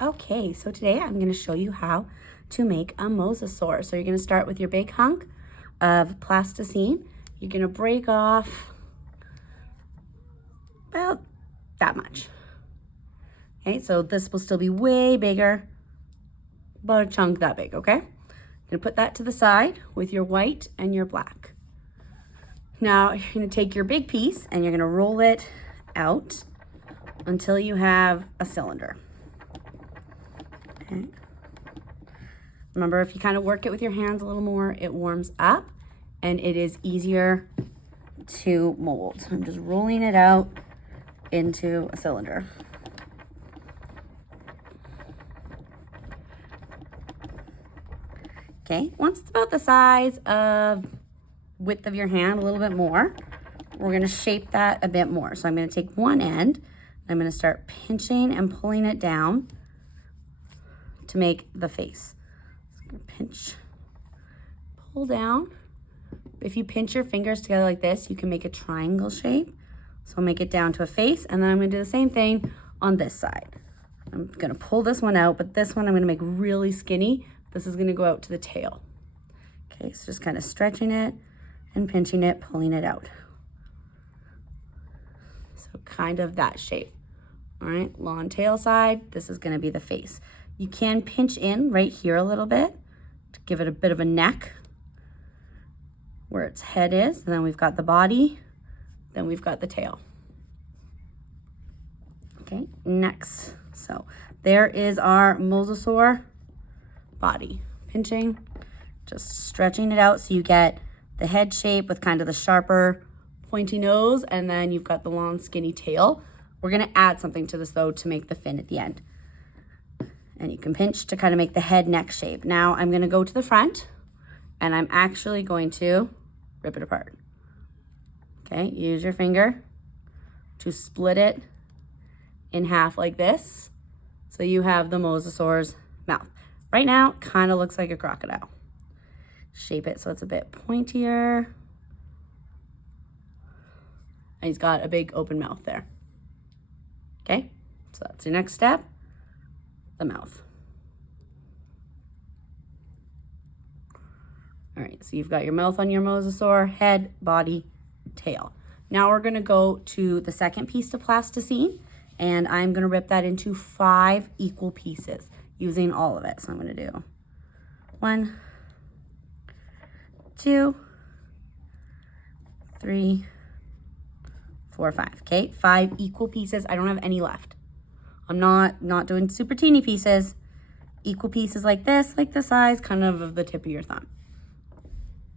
Okay, so today I'm going to show you how to make a mosasaur. So you're going to start with your big hunk of plasticine. You're going to break off about that much. Okay, so this will still be way bigger, about a chunk that big, okay? You're going to put that to the side with your white and your black. Now you're going to take your big piece and you're going to roll it out until you have a cylinder. Okay. Remember, if you kind of work it with your hands a little more, it warms up and it is easier to mold. So I'm just rolling it out into a cylinder. Okay, once it's about the size of width of your hand, a little bit more, we're going to shape that a bit more. So I'm going to take one end and I'm going to start pinching and pulling it down to make the face. So I'm going to pinch, pull down. If you pinch your fingers together like this, you can make a triangle shape. So I'll make it down to a face, and then I'm going to do the same thing on this side. I'm going to pull this one out, but this one I'm going to make really skinny. This is going to go out to the tail. Okay, so just kind of stretching it and pinching it, pulling it out. So kind of that shape. All right, long tail side, this is going to be the face. You can pinch in right here a little bit to give it a bit of a neck where its head is, and then we've got the body, then we've got the tail. Okay, next. So there is our mosasaur body. Pinching, just stretching it out so you get the head shape with kind of the sharper pointy nose, and then you've got the long skinny tail. We're gonna add something to this though to make the fin at the end. And you can pinch to kind of make the head neck shape. Now I'm gonna go to the front and I'm actually going to rip it apart. Okay, use your finger to split it in half like this. So you have the mosasaur's mouth. Right now, it kind of looks like a crocodile. Shape it so it's a bit pointier. And he's got a big open mouth there. Okay, so that's your next step, the mouth. All right, so you've got your mouth on your mosasaur, head, body, tail. Now we're gonna go to the second piece of plasticine, and I'm gonna rip that into 5 equal pieces using all of it. So I'm gonna do 1, 2, 3, 4, 5. Okay, 5 equal pieces. I don't have any left. I'm not doing super teeny pieces. Equal pieces like this, like the size kind of the tip of your thumb.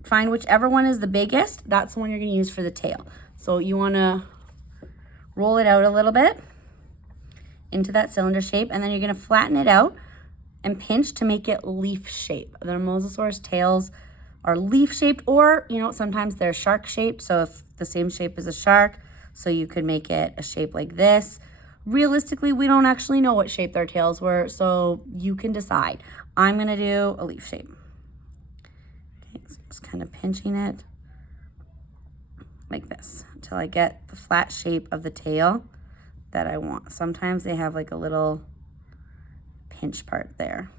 Find whichever one is the biggest. That's the one you're gonna use for the tail. So you wanna roll it out a little bit into that cylinder shape, and then you're gonna flatten it out and pinch to make it leaf shape. The mosasaur's tails are leaf shaped, or sometimes they're shark shaped. So if the same shape as a shark, so you could make it a shape like this. Realistically, we don't actually know what shape their tails were, so you can decide. I'm gonna do a leaf shape. Okay, so just kind of pinching it like this until I get the flat shape of the tail that I want. Sometimes they have like a little pinch part there.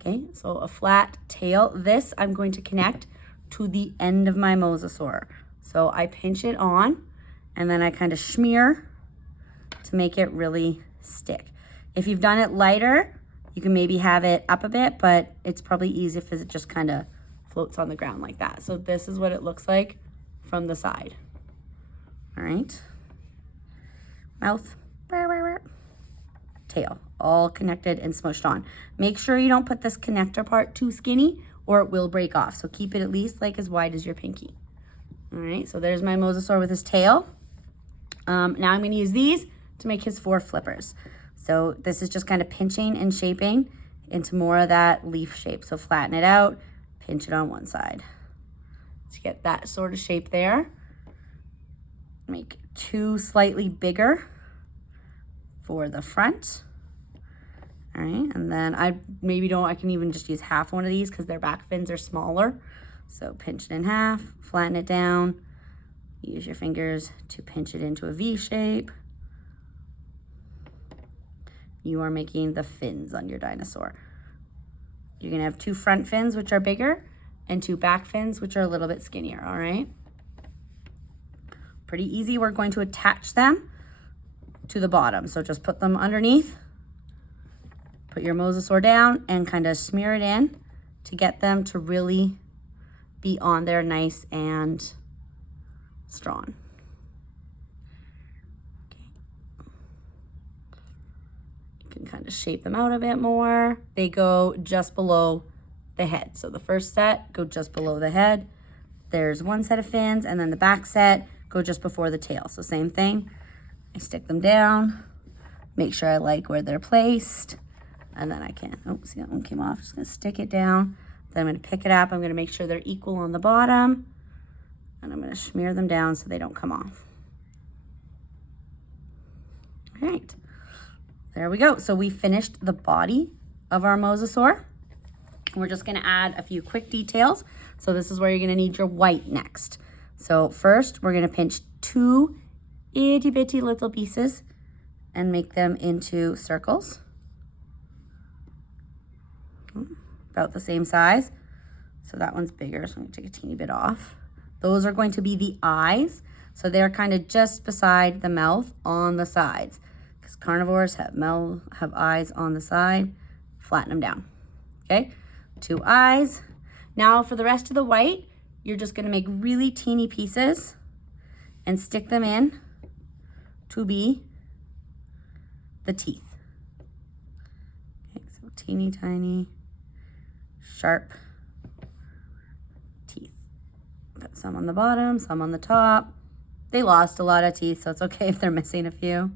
Okay, so a flat tail. This I'm going to connect to the end of my mosasaur. So I pinch it on and then I kind of smear to make it really stick. If you've done it lighter, you can maybe have it up a bit, but it's probably easy if it just kind of floats on the ground like that. So this is what it looks like from the side. All right. Mouth, tail, all connected and smushed on. Make sure you don't put this connector part too skinny or it will break off. So keep it at least like as wide as your pinky. All right, so there's my mosasaur with his tail. Now I'm gonna use these to make his 4 flippers. So this is just kind of pinching and shaping into more of that leaf shape. So flatten it out, pinch it on one side to get that sort of shape there. Make 2 slightly bigger for the front. All right, and then I can even just use half one of these because their back fins are smaller. So pinch it in half, flatten it down, use your fingers to pinch it into a V shape. you are making the fins on your dinosaur. You're gonna have 2 front fins, which are bigger, and 2 back fins, which are a little bit skinnier, all right? Pretty easy. We're going to attach them to the bottom. So just put them underneath, put your Mosasaur down, and kind of smear it in to get them to really be on there nice and strong. Kind of shape them out a bit more. They go just below the head. So the first set go just below the head. There's 1 set of fins, and then the back set go just before the tail. So same thing. I stick them down, make sure I like where they're placed, and then I can, oh, see that one came off. Just gonna stick it down. Then I'm gonna pick it up. I'm gonna make sure they're equal on the bottom, and I'm gonna smear them down so they don't come off. All right. There we go. So we finished the body of our Mosasaur. We're just gonna add a few quick details. So this is where you're gonna need your white next. So first, we're gonna pinch 2 itty bitty little pieces and make them into circles. About the same size. So that one's bigger, so I'm gonna take a teeny bit off. Those are going to be the eyes. So they're kind of just beside the mouth on the sides. Because carnivores have eyes on the side. Flatten them down. Okay, 2 eyes. Now for the rest of the white, you're just gonna make really teeny pieces and stick them in to be the teeth. Okay, so teeny tiny, sharp teeth. Put some on the bottom, some on the top. They lost a lot of teeth, so it's okay if they're missing a few.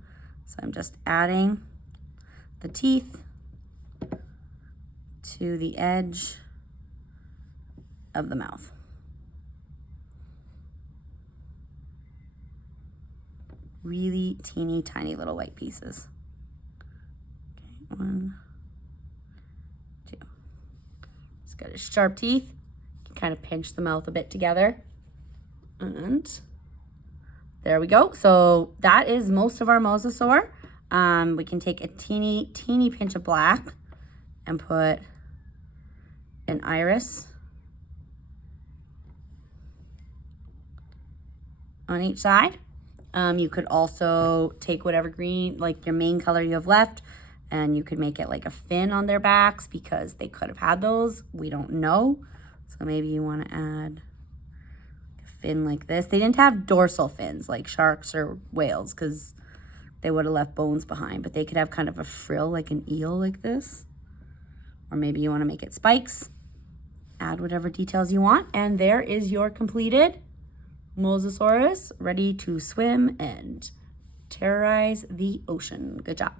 So I'm just adding the teeth to the edge of the mouth. Really teeny tiny little white pieces. Okay, 1, 2. It's got his sharp teeth. You can kind of pinch the mouth a bit together. And there we go. So that is most of our Mosasaur. We can take a teeny pinch of black and put an iris on each side. You could also take whatever green, like your main color you have left, and you could make it like a fin on their backs because they could have had those. We don't know. So maybe you want to add fin like this. They didn't have dorsal fins like sharks or whales because they would have left bones behind, but they could have kind of a frill like an eel like this. Or maybe you want to make it spikes. Add whatever details you want. And there is your completed Mosasaurus ready to swim and terrorize the ocean. Good job.